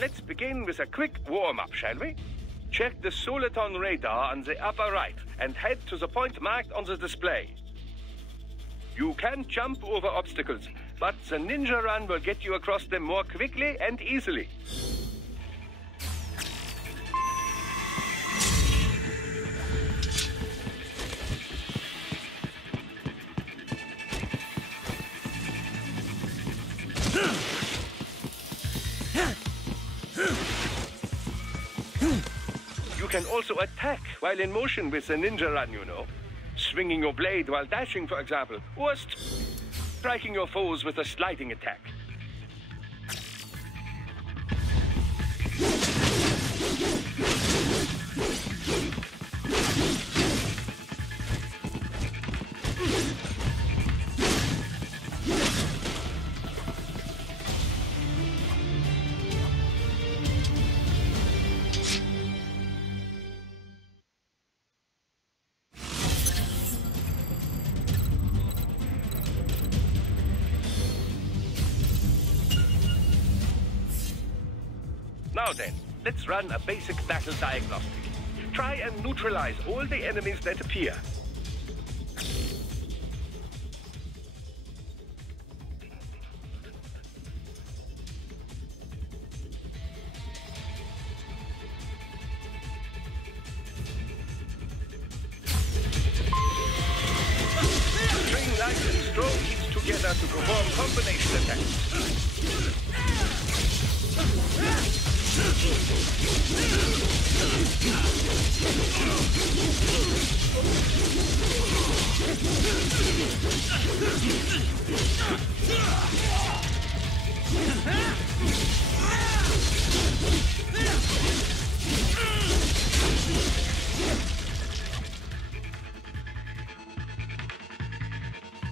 Let's begin with a quick warm-up, shall we? Check the Soliton radar on the upper right and head to the point marked on the display. You can jump over obstacles, but the ninja run will get you across them more quickly and easily. You can also attack while in motion with the ninja run, you know. Swinging your blade while dashing, for example, or striking your foes with a sliding attack. Now then, let's run a basic battle diagnostic. Try and neutralize all the enemies that appear. String light and strong hits together to perform combination attacks.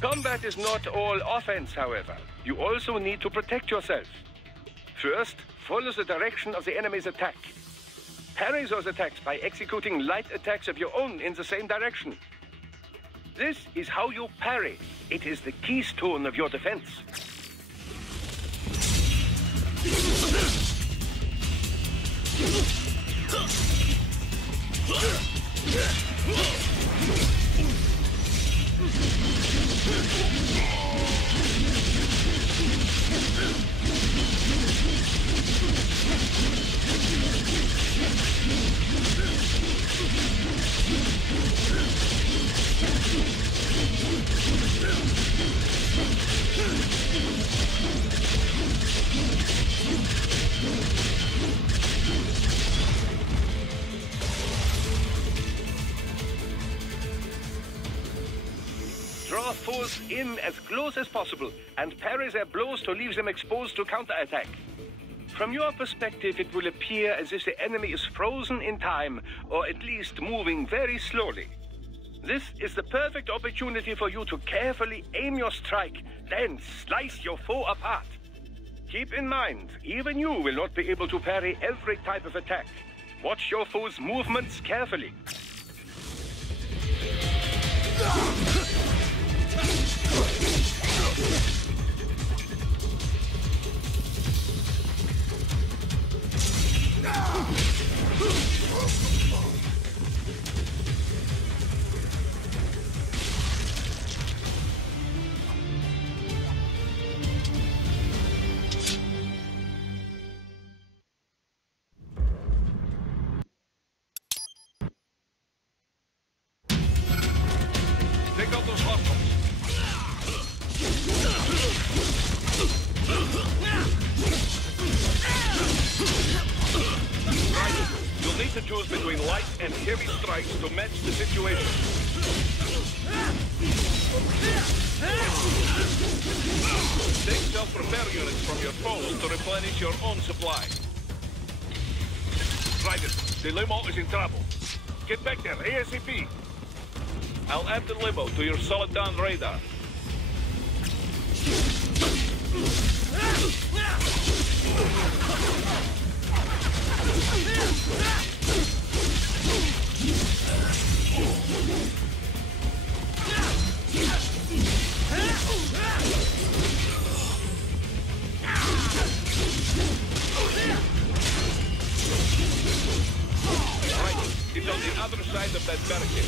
Combat is not all offense, however. You also need to protect yourself. First, follow the direction of the enemy's attack. Parry those attacks by executing light attacks of your own in the same direction. This is how you parry. It is the keystone of your defense. Draw foes in as close as possible and parry their blows to leave them exposed to counterattack. From your perspective, it will appear as if the enemy is frozen in time, or at least moving very slowly. This is the perfect opportunity for you to carefully aim your strike, then slice your foe apart. Keep in mind, even you will not be able to parry every type of attack. Watch your foe's movements carefully. Take out those hostiles. You'll need to choose between light and heavy strikes to match the situation. Take self-repair units from your foes to replenish your own supply. Ryder, the limo is in trouble. Get back there, ASAP. I'll add the limo to your Soliton radar. on the other side of that barricade.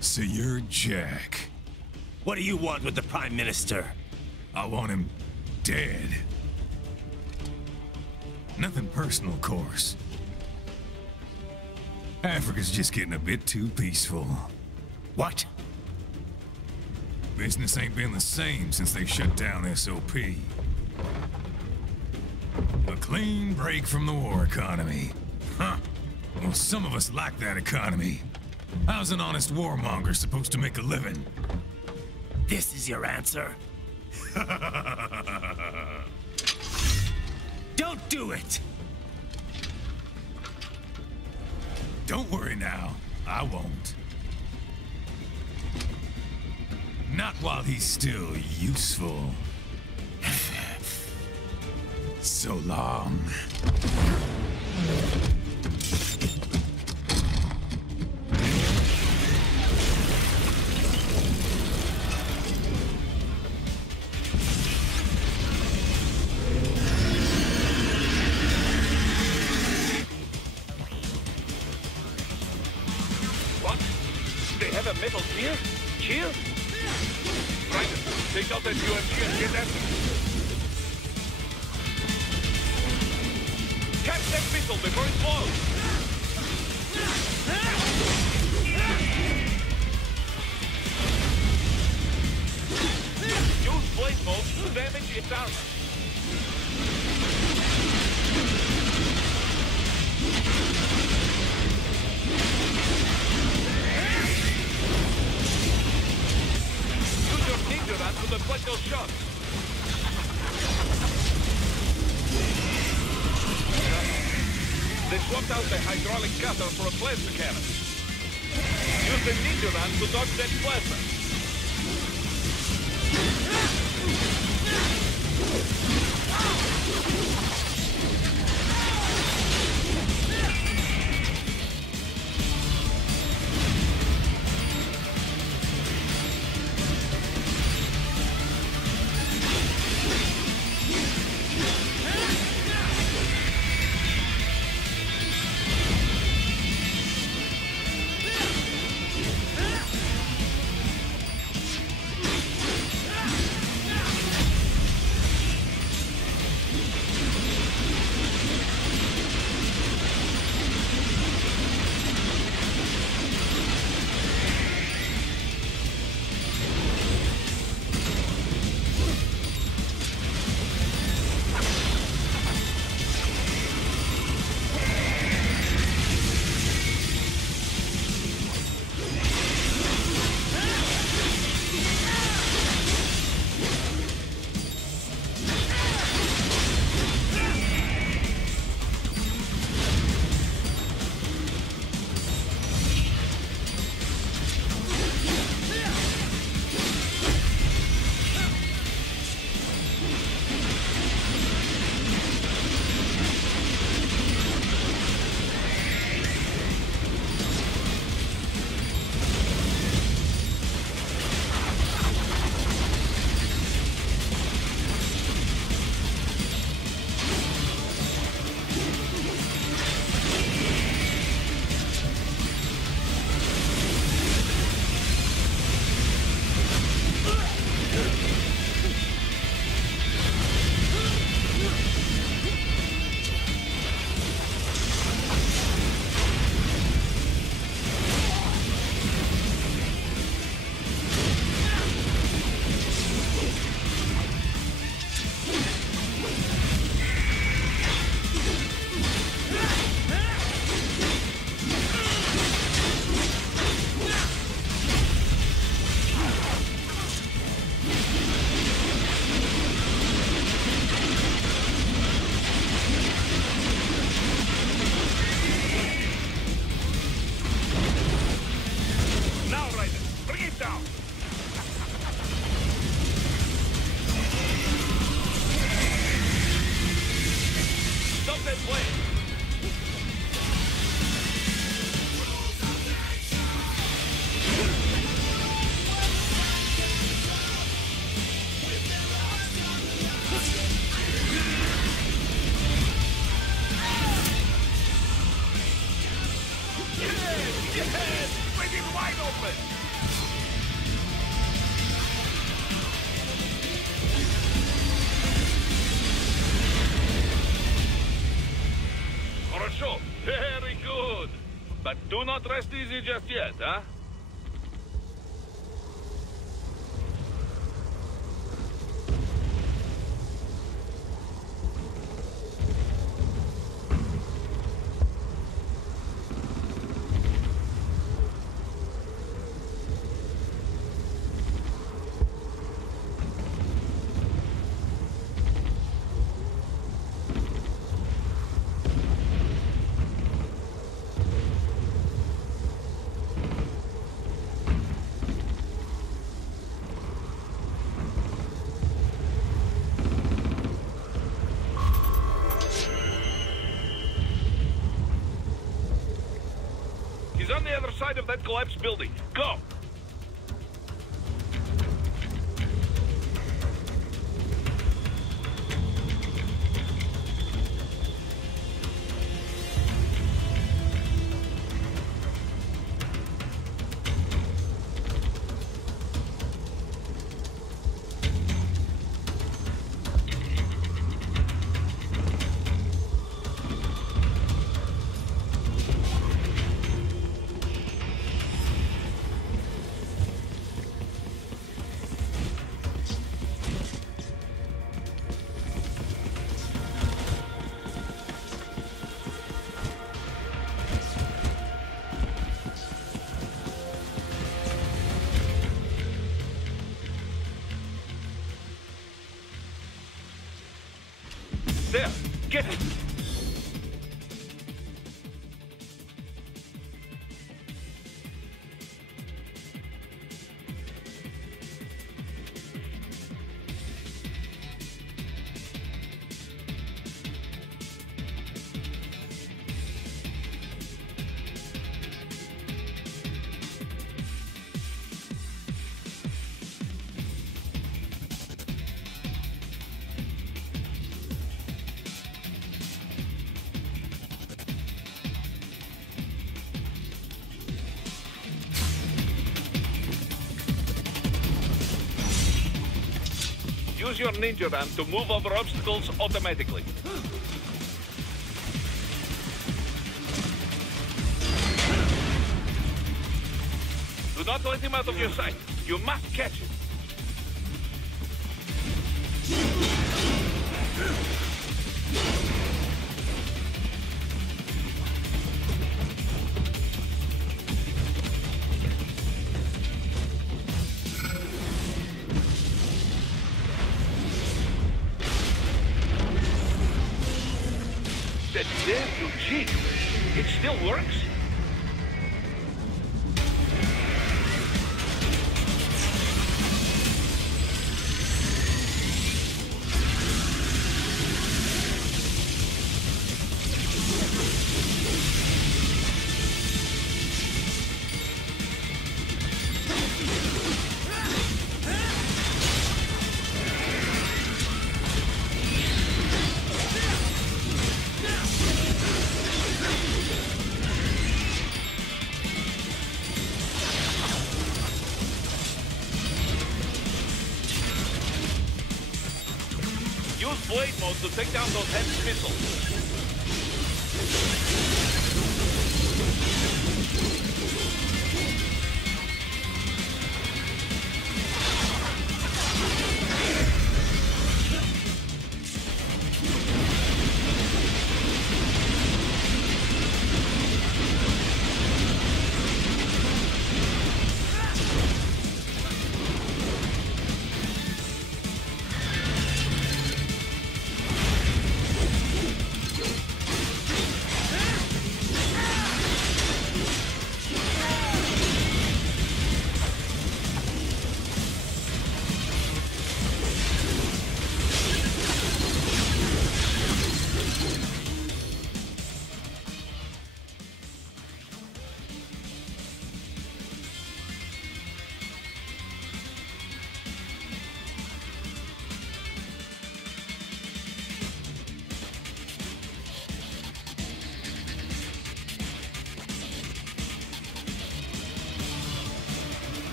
So you're Jack. What do you want with the Prime Minister? I want him dead. Nothing personal, of course. Africa's just getting a bit too peaceful. What? Business ain't been the same since they shut down SOP. A clean break from the war economy. Huh. Well, some of us like that economy. How's an honest warmonger supposed to make a living? This is your answer? Don't do it! Don't worry now. I won't. Not while he's still useful. So long. What? They have a metal gear? Cheer? Right, take out that UMG and get that. Catch that missile before it falls! Use blade mode to damage its armor. Use your ninja run to deflect those shots. They swapped out the hydraulic cutter for a plasma cannon. Use the ninja run to dodge that plasma. Yes! Swing him wide open! Хорошо. Very good. But do not rest easy just yet, huh? He's on the other side of that collapsed building. Go! There! Get it! Use your ninja ramp to move over obstacles automatically. Do not let him out of your sight. You must catch him. That damn you cheat. It still works? Use blade mode to take down those heavy missiles.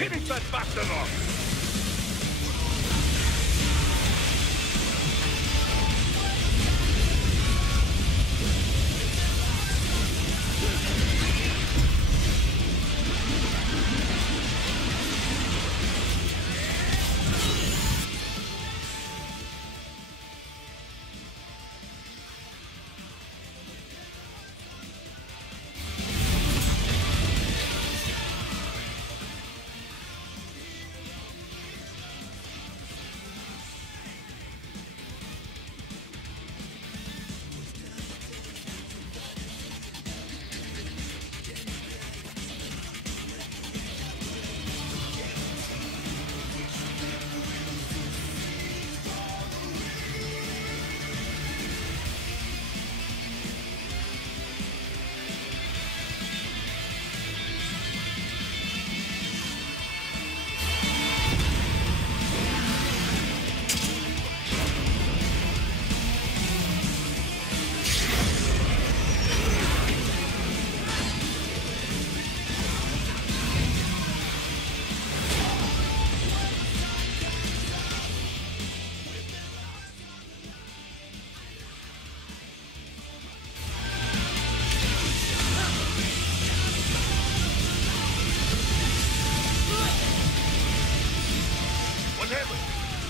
Finish that bastard off!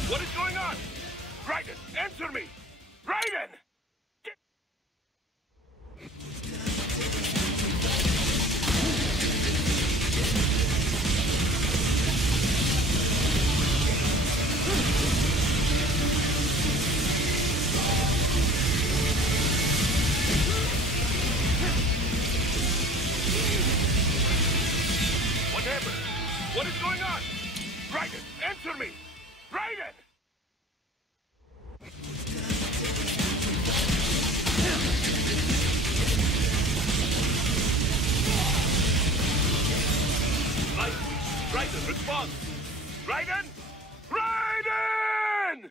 What is going on? Raiden, answer me! Raiden! What happened? What is going on? Raiden, answer me! Raiden! Raiden, respond! Raiden! Raiden!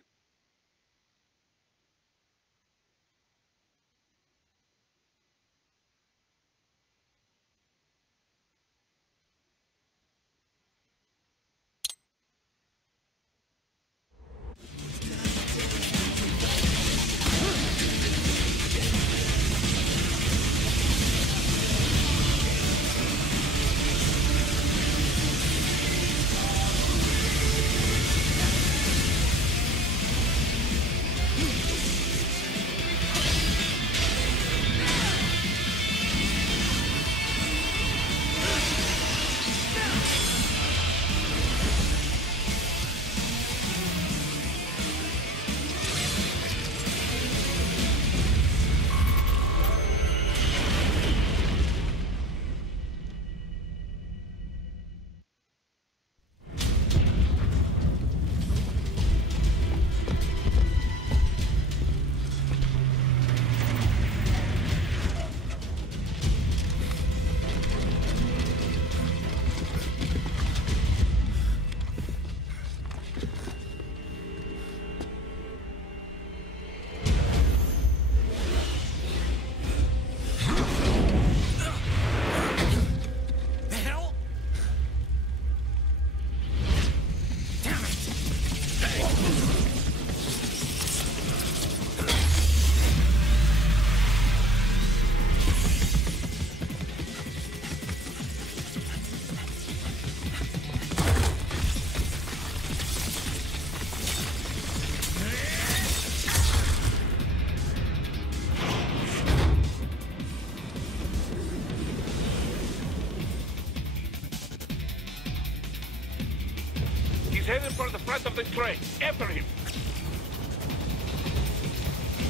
Headed for the front of the train. After him.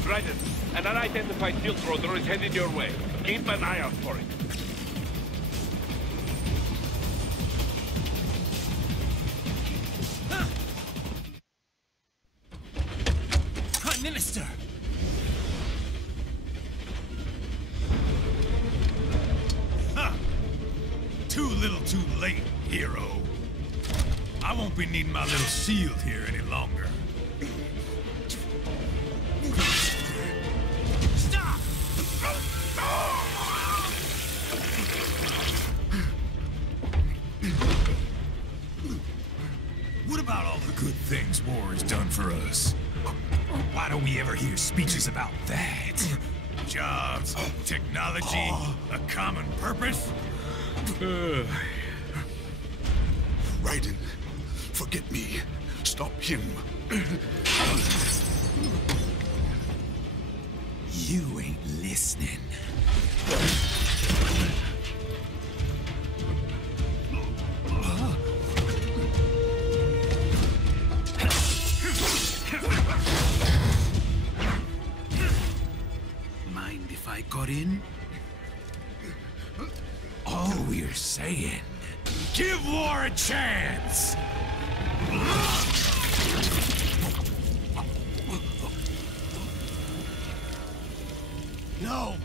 Raiden, an unidentified field roader is headed your way. Keep an eye out for it. Prime Minister! Huh. Too little too late, hero. I won't be needing my little shield here any longer. Stop! What about all the good things war has done for us? Why don't we ever hear speeches about that? Jobs, technology, a common purpose? Raiden, forget me. Stop him. You ain't listening. Mind if I got in? All we're saying, give war a chance! No!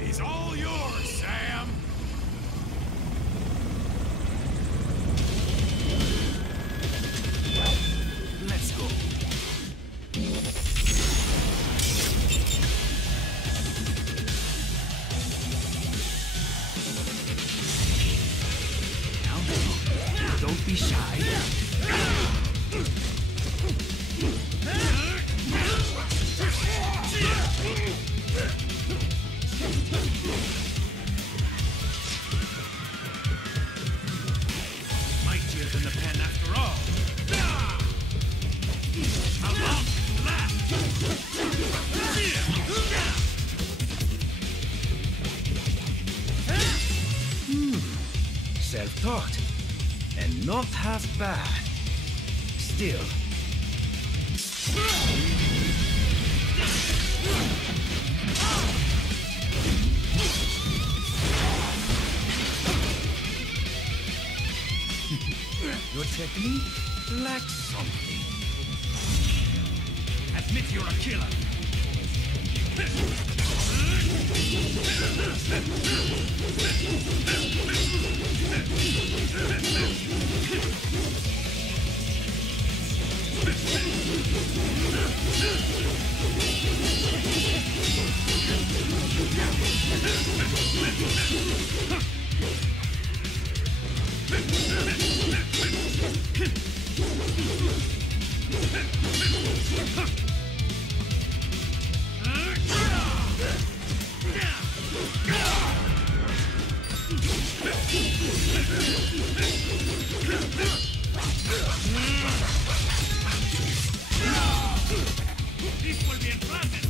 He's all yours, Sam! Let's go. Now, don't be shy. Mightier than the pen after all. How long can it last? Self-taught. And not half bad. Still. Your technique lacks something. Admit you're a killer. This will be unpleasant.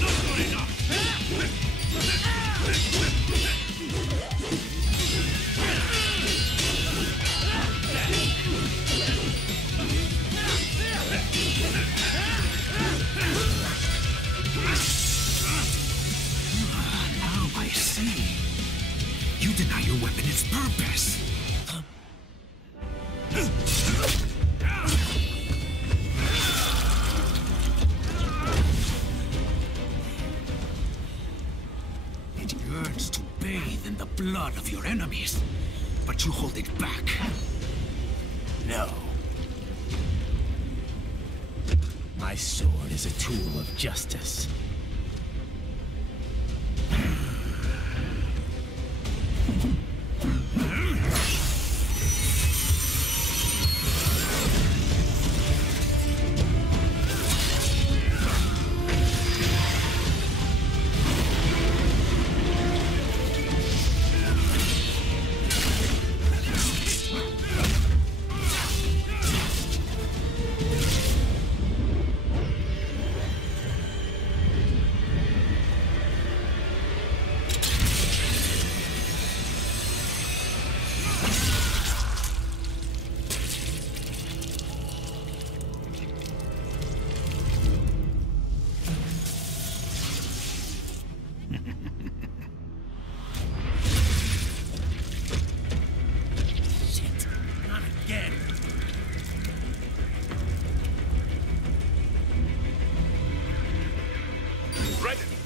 Not good enough. Now I see. You deny your weapon its purpose. It yearns to bathe in the blood of your enemies, but you hold it back. No. My sword is a tool of justice.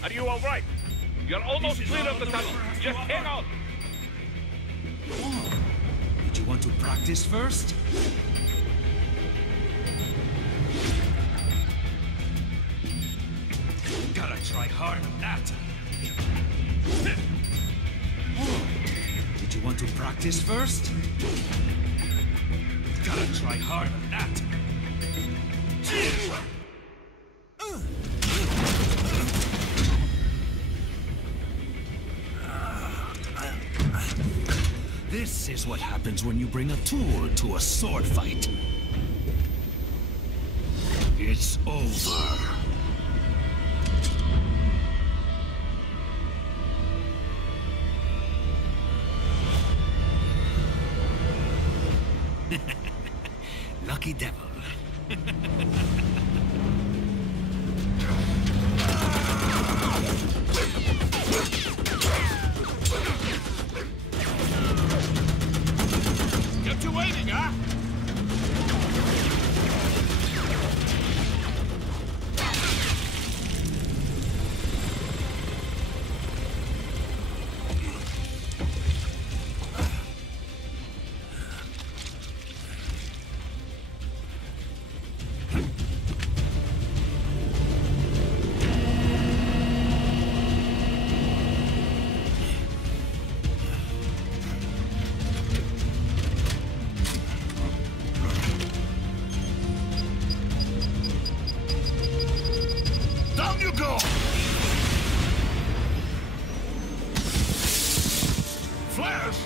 Are you all right? You're almost clear of the tunnel. Just hang on. Did you want to practice first? Gotta try hard on that. Did you want to practice first? Gotta try hard on that. This is what happens when you bring a tool to a sword fight. It's over. Lucky devil. You're two waiting, huh? Down you go! Flash!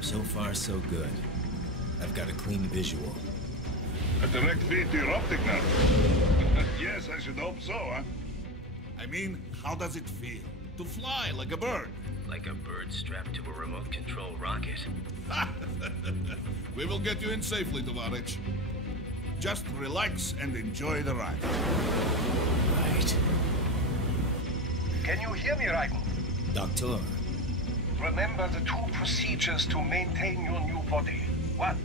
So far, so good. I've got a clean visual. A direct feed to your optic nerve. Yes, I should hope so, huh? I mean, how does it feel? To fly like a bird? Like a bird strapped to a remote control rocket. We will get you in safely, Tovarich. Just relax and enjoy the ride. Right. Can you hear me, Raiden? Doctor. Remember the two procedures to maintain your new body. 1.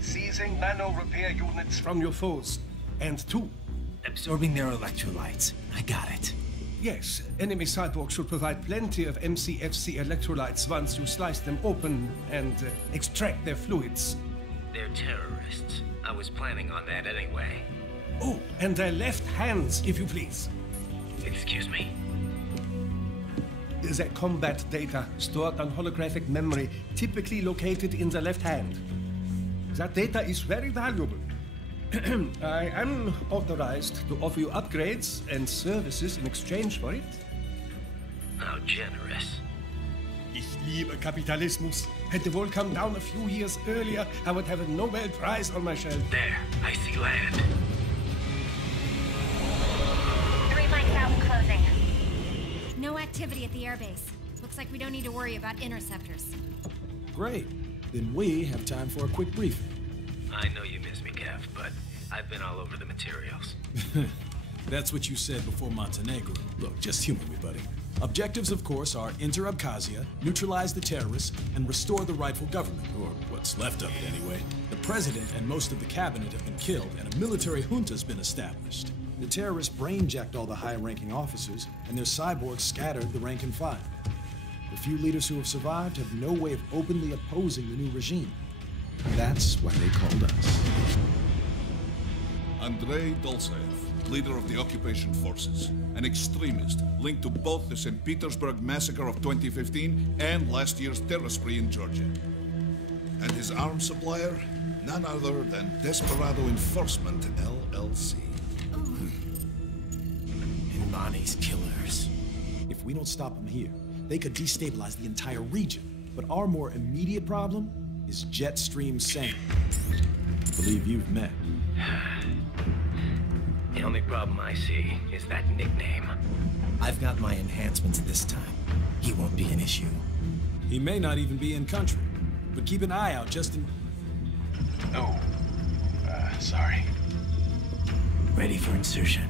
Seizing nano repair units from your foes. And 2. Absorbing their electrolytes. I got it. Yes, enemy cyborgs should provide plenty of MCFC electrolytes once you slice them open and extract their fluids. They're terrorists. I was planning on that anyway. Oh, and their left hands, if you please. Excuse me? The combat data stored on holographic memory, typically located in the left hand. That data is very valuable. I am authorized to offer you upgrades and services in exchange for it. How generous. Ich liebe Kapitalismus. Had the wall come down a few years earlier, I would have a Nobel Prize on my shelf. There, I see land. 3 mics out and closing. No activity at the airbase. Looks like we don't need to worry about interceptors. Great. Then we have time for a quick briefing. I know you miss me, Kev, but I've been all over the materials. That's what you said before Montenegro. Look, just humor me, buddy. Objectives, of course, are enter Abkhazia, neutralize the terrorists, and restore the rightful government, or what's left of it anyway. The president and most of the cabinet have been killed, and a military junta's been established. The terrorists brainjacked all the high-ranking officers, and their cyborgs scattered the rank and file. The few leaders who have survived have no way of openly opposing the new regime. That's why they called us. Andrei Dolzaev, leader of the occupation forces, an extremist linked to both the St. Petersburg massacre of 2015 and last year's terror spree in Georgia. And his arms supplier, none other than Desperado Enforcement, LLC. Imani's killers. If we don't stop them here, they could destabilize the entire region. But our more immediate problem is Jetstream Sam. I believe you've met. The only problem I see is that nickname. I've got my enhancements this time. He won't be an issue. He may not even be in country, but keep an eye out just in... Oh, sorry. Ready for insertion.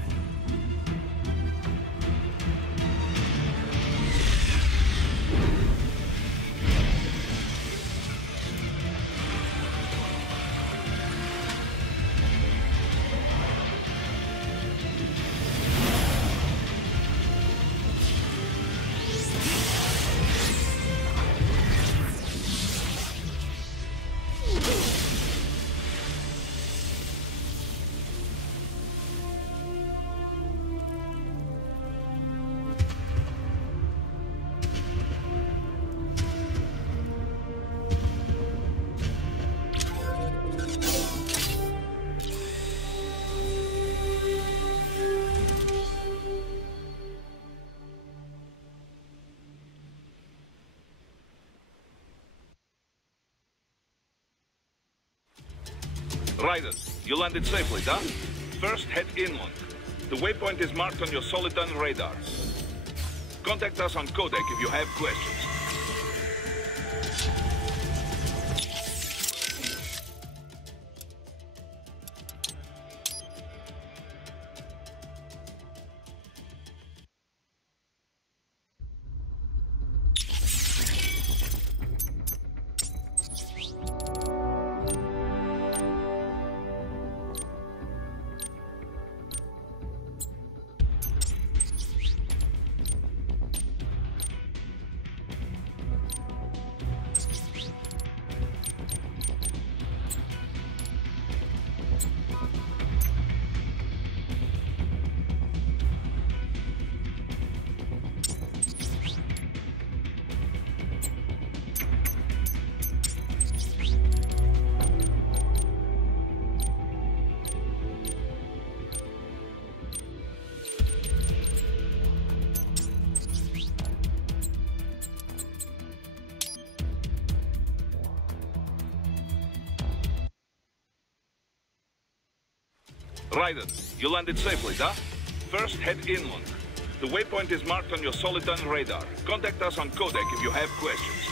Raiden, you landed safely, huh? First, head inland. The waypoint is marked on your Soliton radar. Contact us on Codec if you have questions. Raiden, you landed safely, huh? First, head inland. The waypoint is marked on your Soliton radar. Contact us on Codec if you have questions.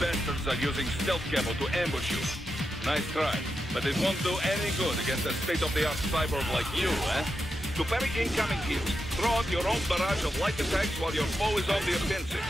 Bastards are using stealth camo to ambush you. Nice try, but it won't do any good against a state-of-the-art cyborg like you, eh? To parry incoming hits, throw out your own barrage of light attacks while your foe is on the offensive.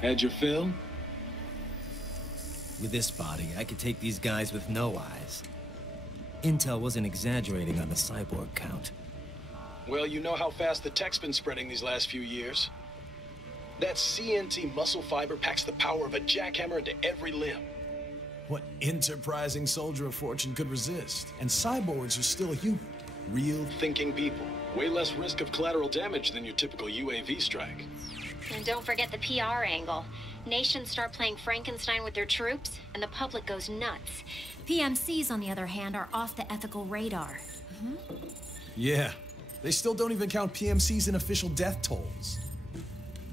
Had your fill? With this body, I could take these guys with no eyes. Intel wasn't exaggerating on the cyborg count. Well, you know how fast the tech's been spreading these last few years. That CNT muscle fiber packs the power of a jackhammer into every limb. What enterprising soldier of fortune could resist? And cyborgs are still human. Real Thinking people. Way less risk of collateral damage than your typical UAV strike. And don't forget the PR angle. Nations start playing Frankenstein with their troops, and the public goes nuts. PMCs, on the other hand, are off the ethical radar. Yeah. They still don't even count PMCs in official death tolls.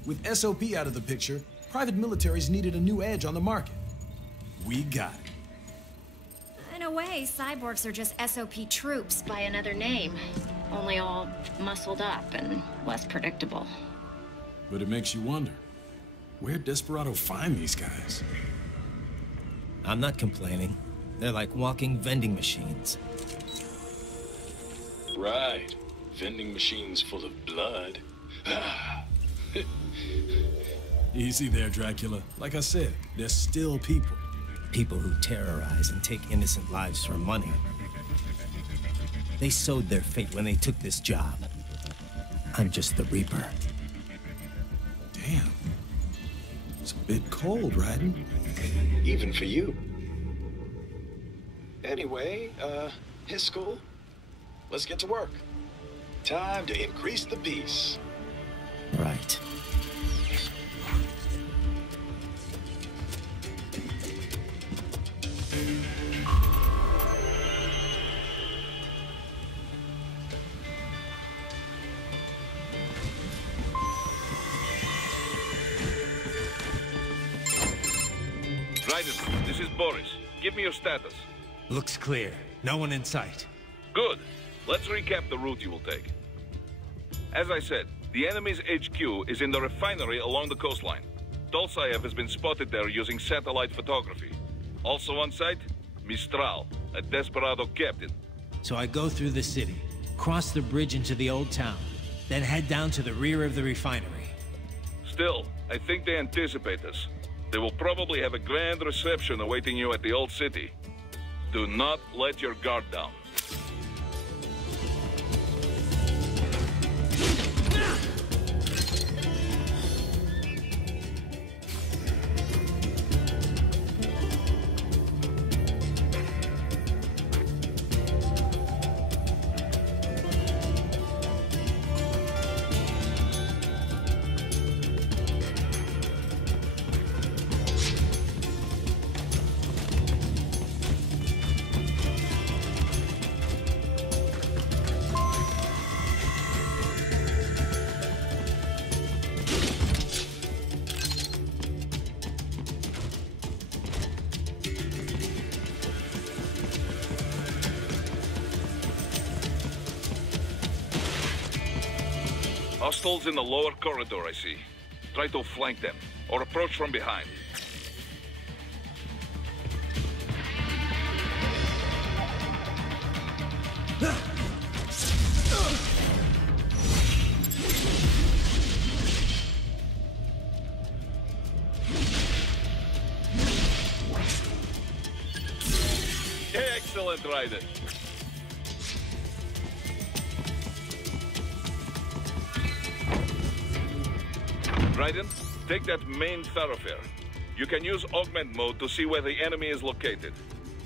With SOP out of the picture, private militaries needed a new edge on the market. We got it. In a way, cyborgs are just SOP troops by another name. Only all muscled up and less predictable. But it makes you wonder, where'd Desperado find these guys? I'm not complaining. They're like walking vending machines. Right. Vending machines full of blood. Easy there, Dracula. Like I said, they're still people. People who terrorize and take innocent lives for money. They sowed their fate when they took this job. I'm just the Reaper. Damn. It's a bit cold, Raiden. Even for you. Anyway, his school. Let's get to work. Time to increase the peace. Right. Raiden, this is Boris. Give me your status. Looks clear. No one in sight. Good. Let's recap the route you will take. As I said, the enemy's HQ is in the refinery along the coastline. Tolsayev has been spotted there using satellite photography. Also on site, Mistral, a Desperado captain. So I go through the city, cross the bridge into the old town, then head down to the rear of the refinery. Still, I think they anticipate us. They will probably have a grand reception awaiting you at the old city. Do not let your guard down. Hostiles in the lower corridor, I see. Try to flank them, or approach from behind. Excellent, Raiden. Raiden, take that main thoroughfare. You can use augment mode to see where the enemy is located.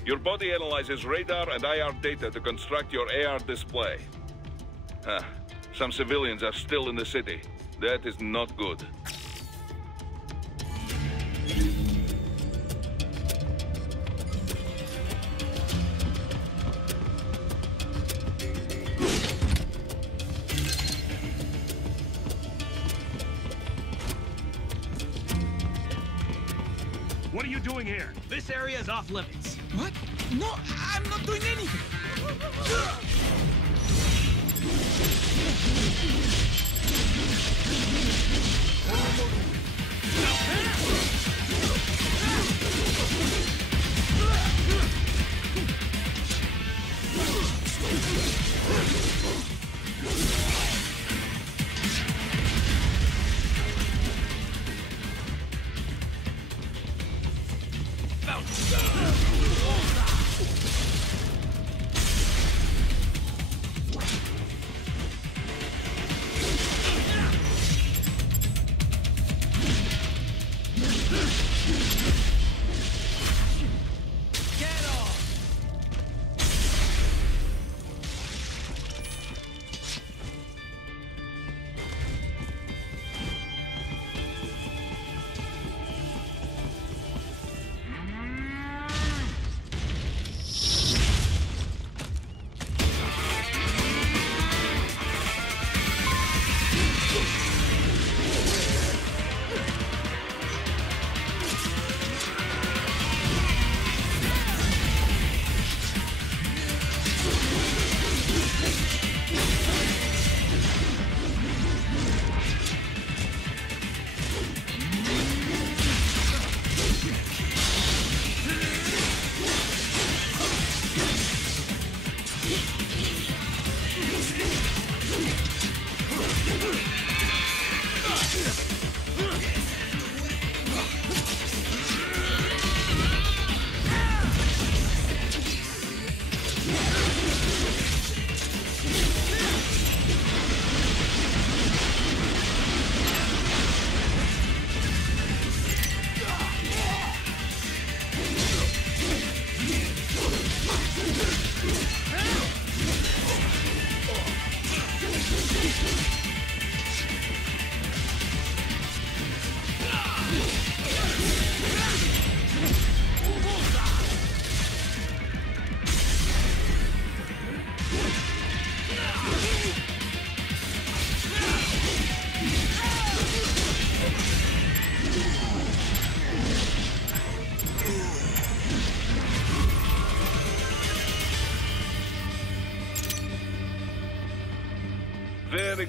Your body analyzes radar and IR data to construct your AR display. Some civilians are still in the city. That is not good. What are you doing here? This area is off limits. What? No, I'm not doing anything.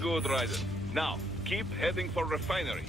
good, Raiden. Now, keep heading for refinery.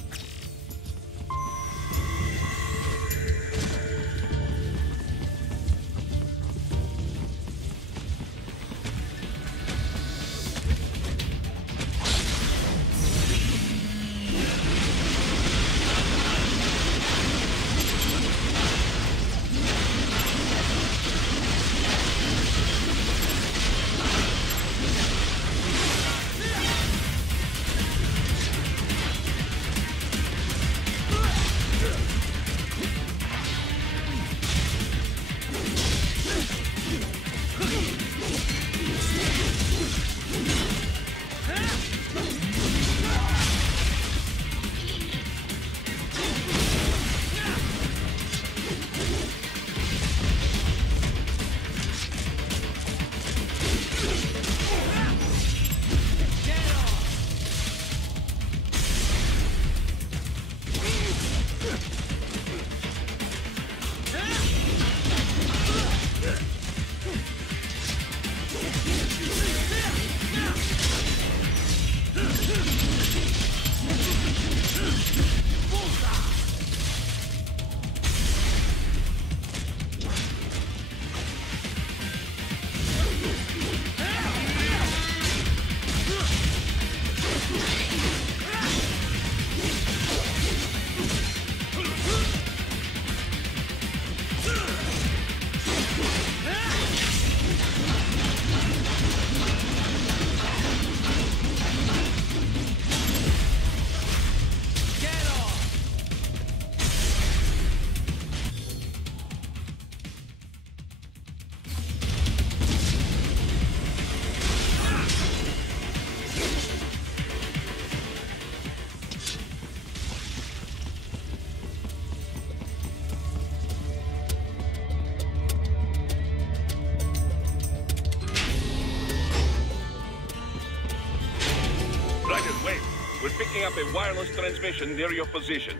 Up a wireless transmission near your position.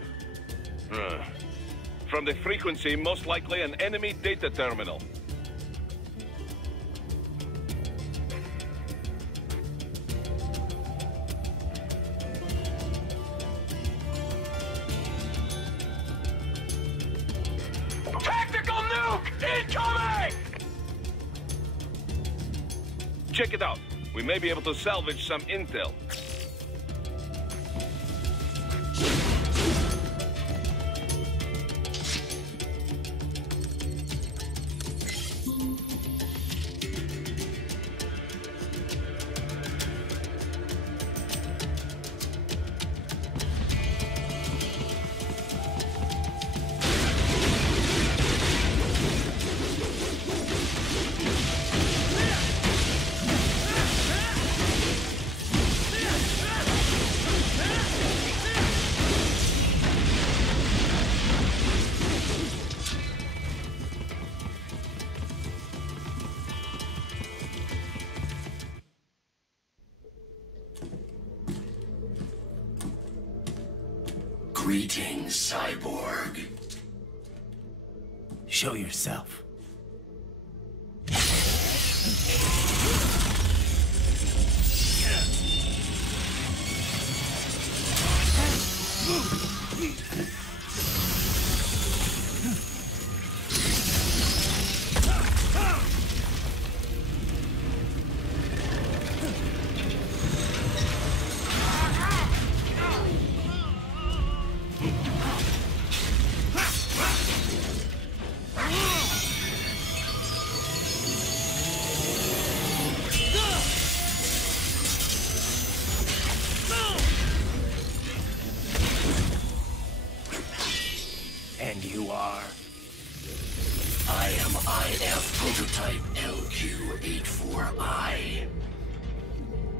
From the frequency, most likely an enemy data terminal. Tactical nuke incoming! Check it out. We may be able to salvage some intel. Greetings, cyborg. Show yourself. And you are? I am IF Prototype LQ84I.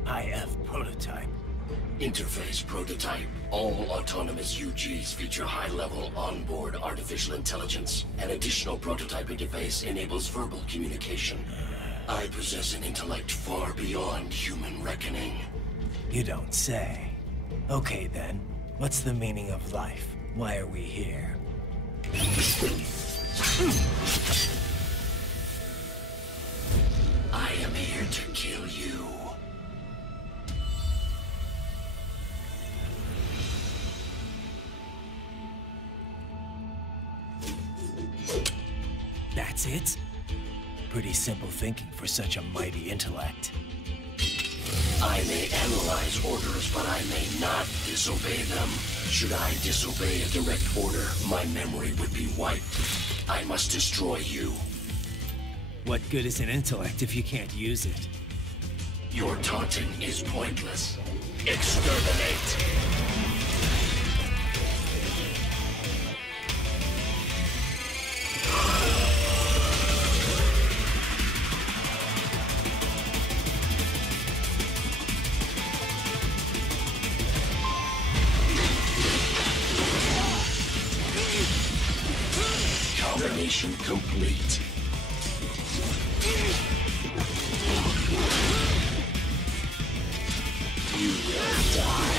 IF Prototype. Interface Prototype. All autonomous UGs feature high-level onboard artificial intelligence. An additional prototype interface enables verbal communication. I possess an intellect far beyond human reckoning. You don't say. Okay then, what's the meaning of life? Why are we here? I am here to kill you. That's it? Pretty simple thinking for such a mighty intellect. I may analyze orders, but I may not disobey them. Should I disobey a direct order, my memory would be wiped. I must destroy you. What good is an intellect if you can't use it? Your taunting is pointless. Exterminate! Combination complete. You will die.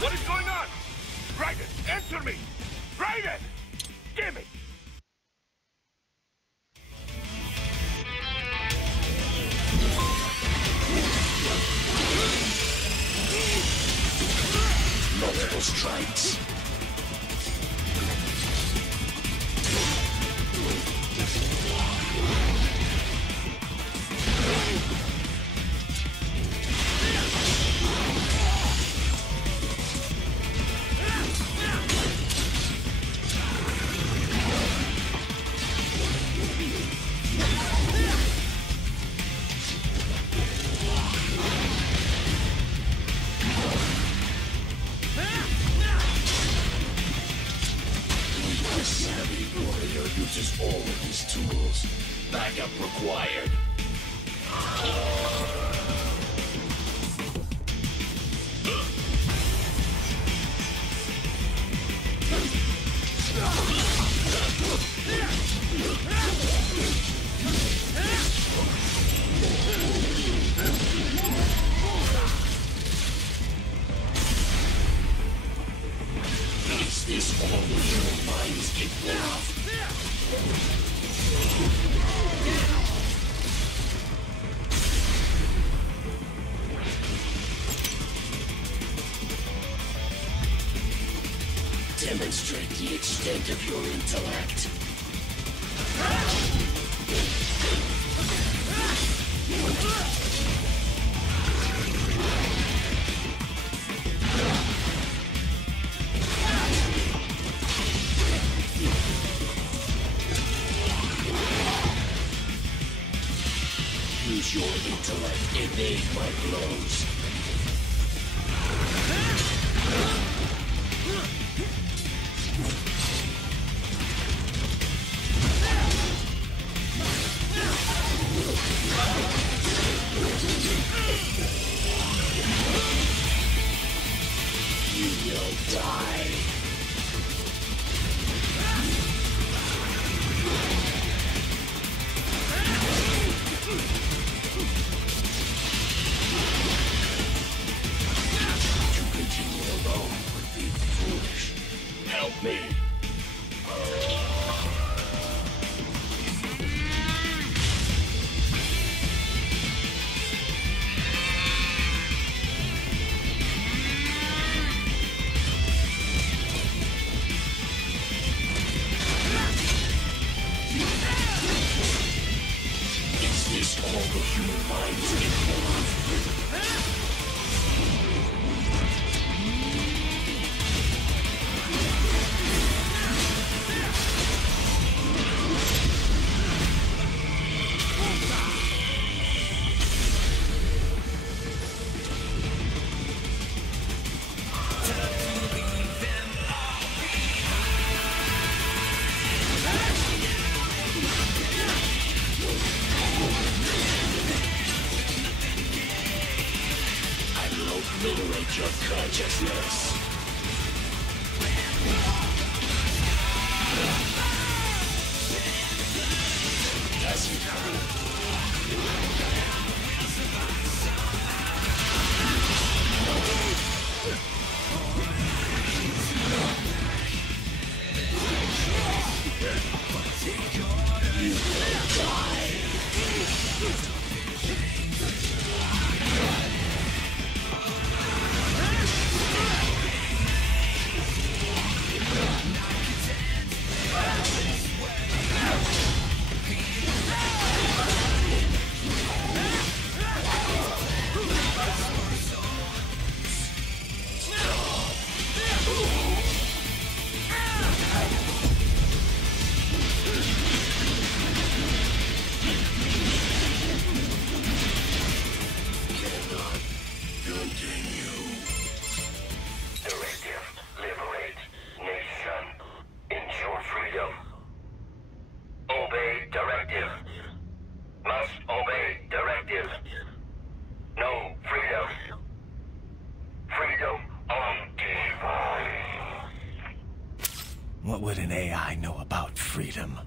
What is going on? Raiden, answer me! Raiden! Damn it! Multiple strikes. The savvy warrior uses all of his tools. Backup required. Is this all the human minds can have? Demonstrate the extent of your intellect. Use your intellect, evade my blows. You will die. To continue alone would be foolish. Help me. Is this all the human minds can have? your consciousness. What would an AI know about freedom?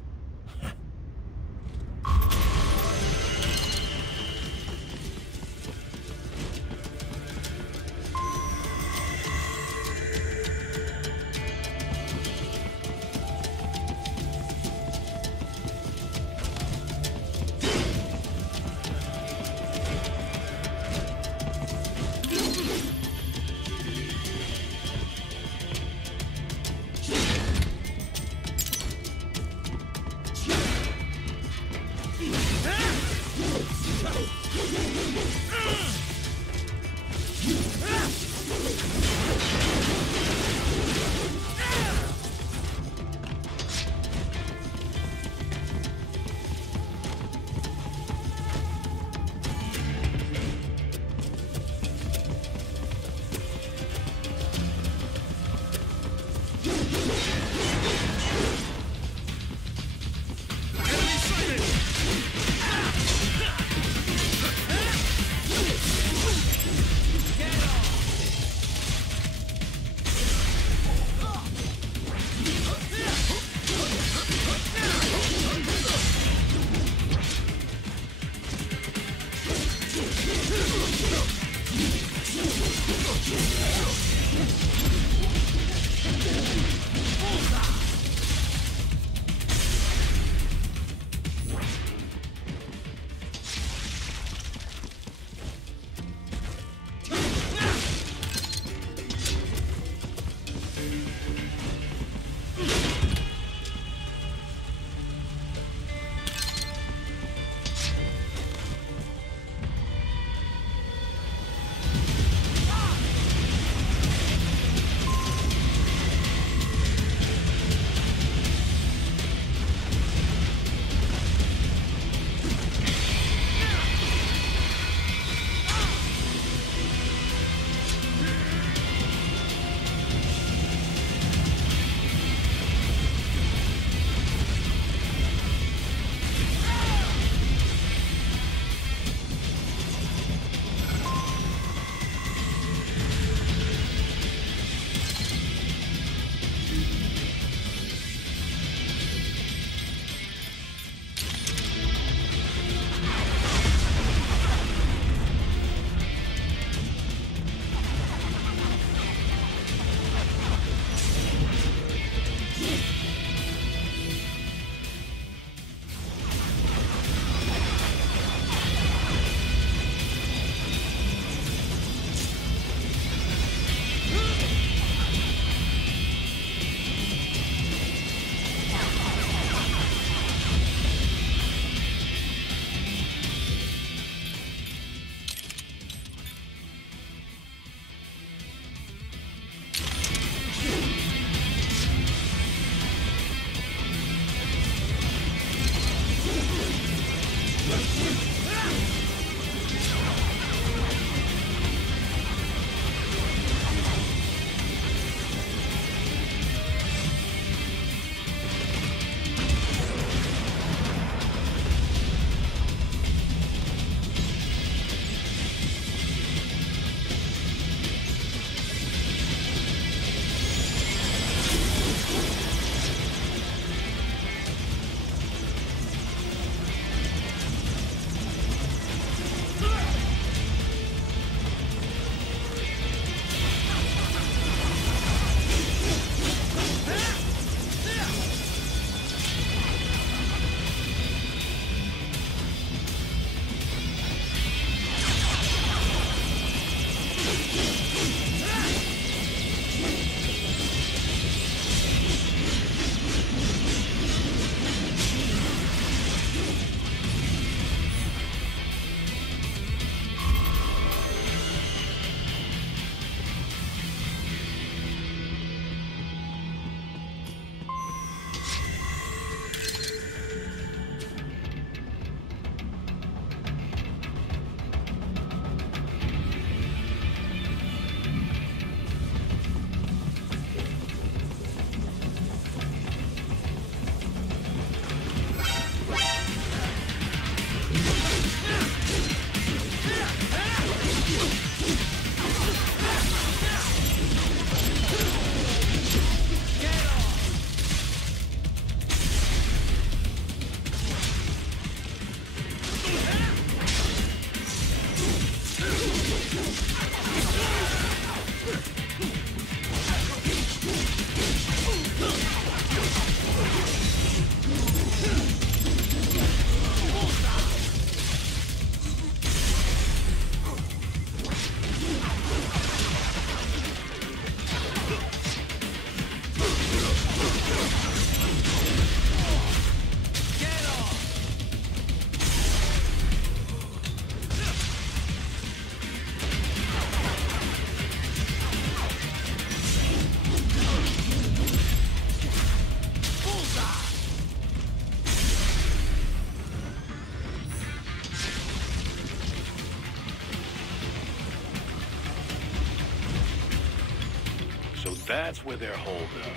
That's where they're holed up.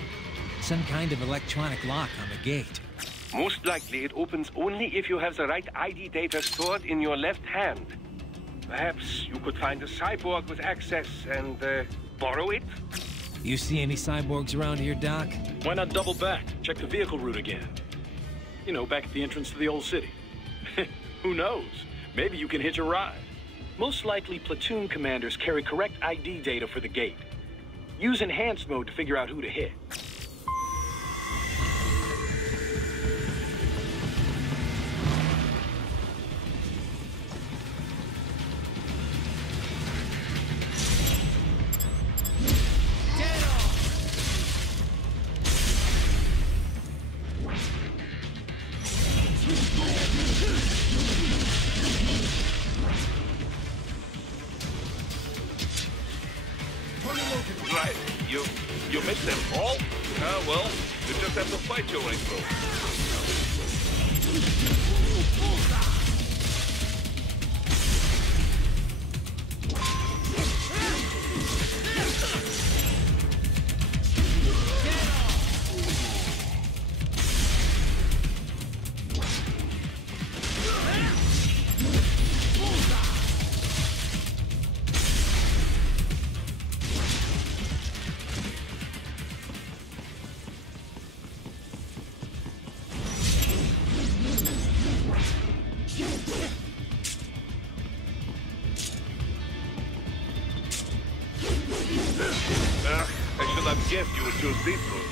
Some kind of electronic lock on the gate. Most likely it opens only if you have the right ID data stored in your left hand. Perhaps you could find a cyborg with access and borrow it? You see any cyborgs around here, Doc? Why not double back? Check the vehicle route again. You know, back at the entrance to the old city. Who knows? Maybe you can hitch a ride. Most likely, platoon commanders carry correct ID data for the gate. Use enhanced mode to figure out who to hit. Right. You missed them all? Ah, well, you just have to fight your way through. I should have guessed you would choose this route.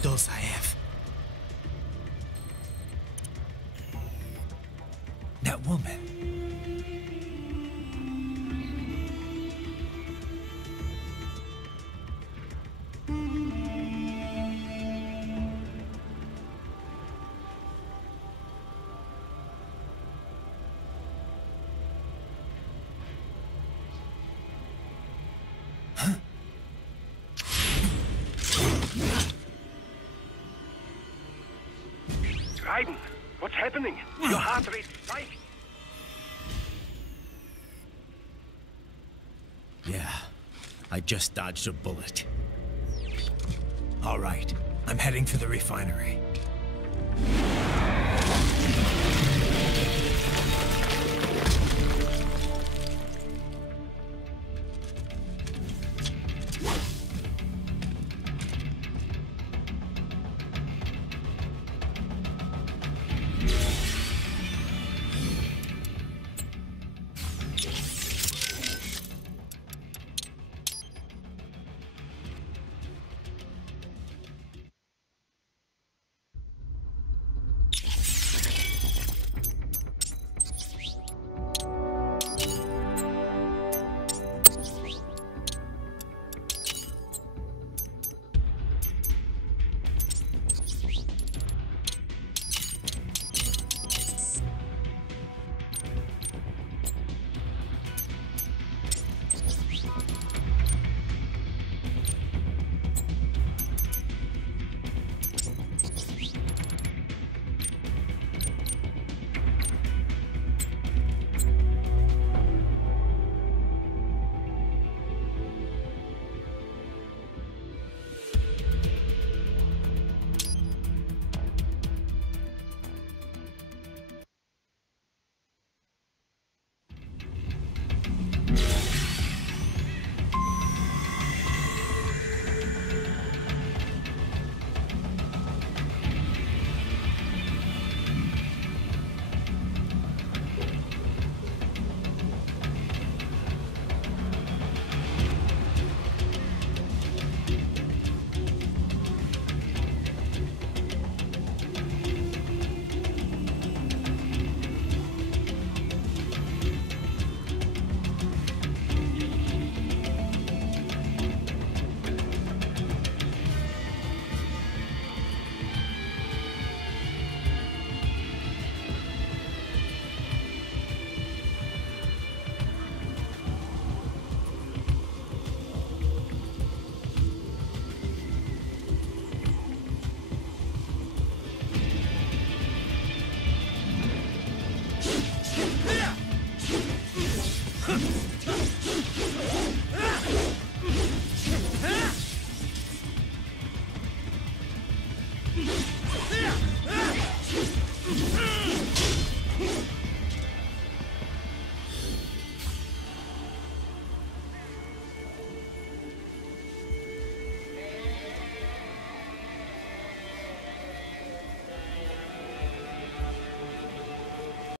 Those I have. woman. Raiden, what's happening? Your heart rate spiked. Yeah, I just dodged a bullet. All right, I'm heading for the refinery.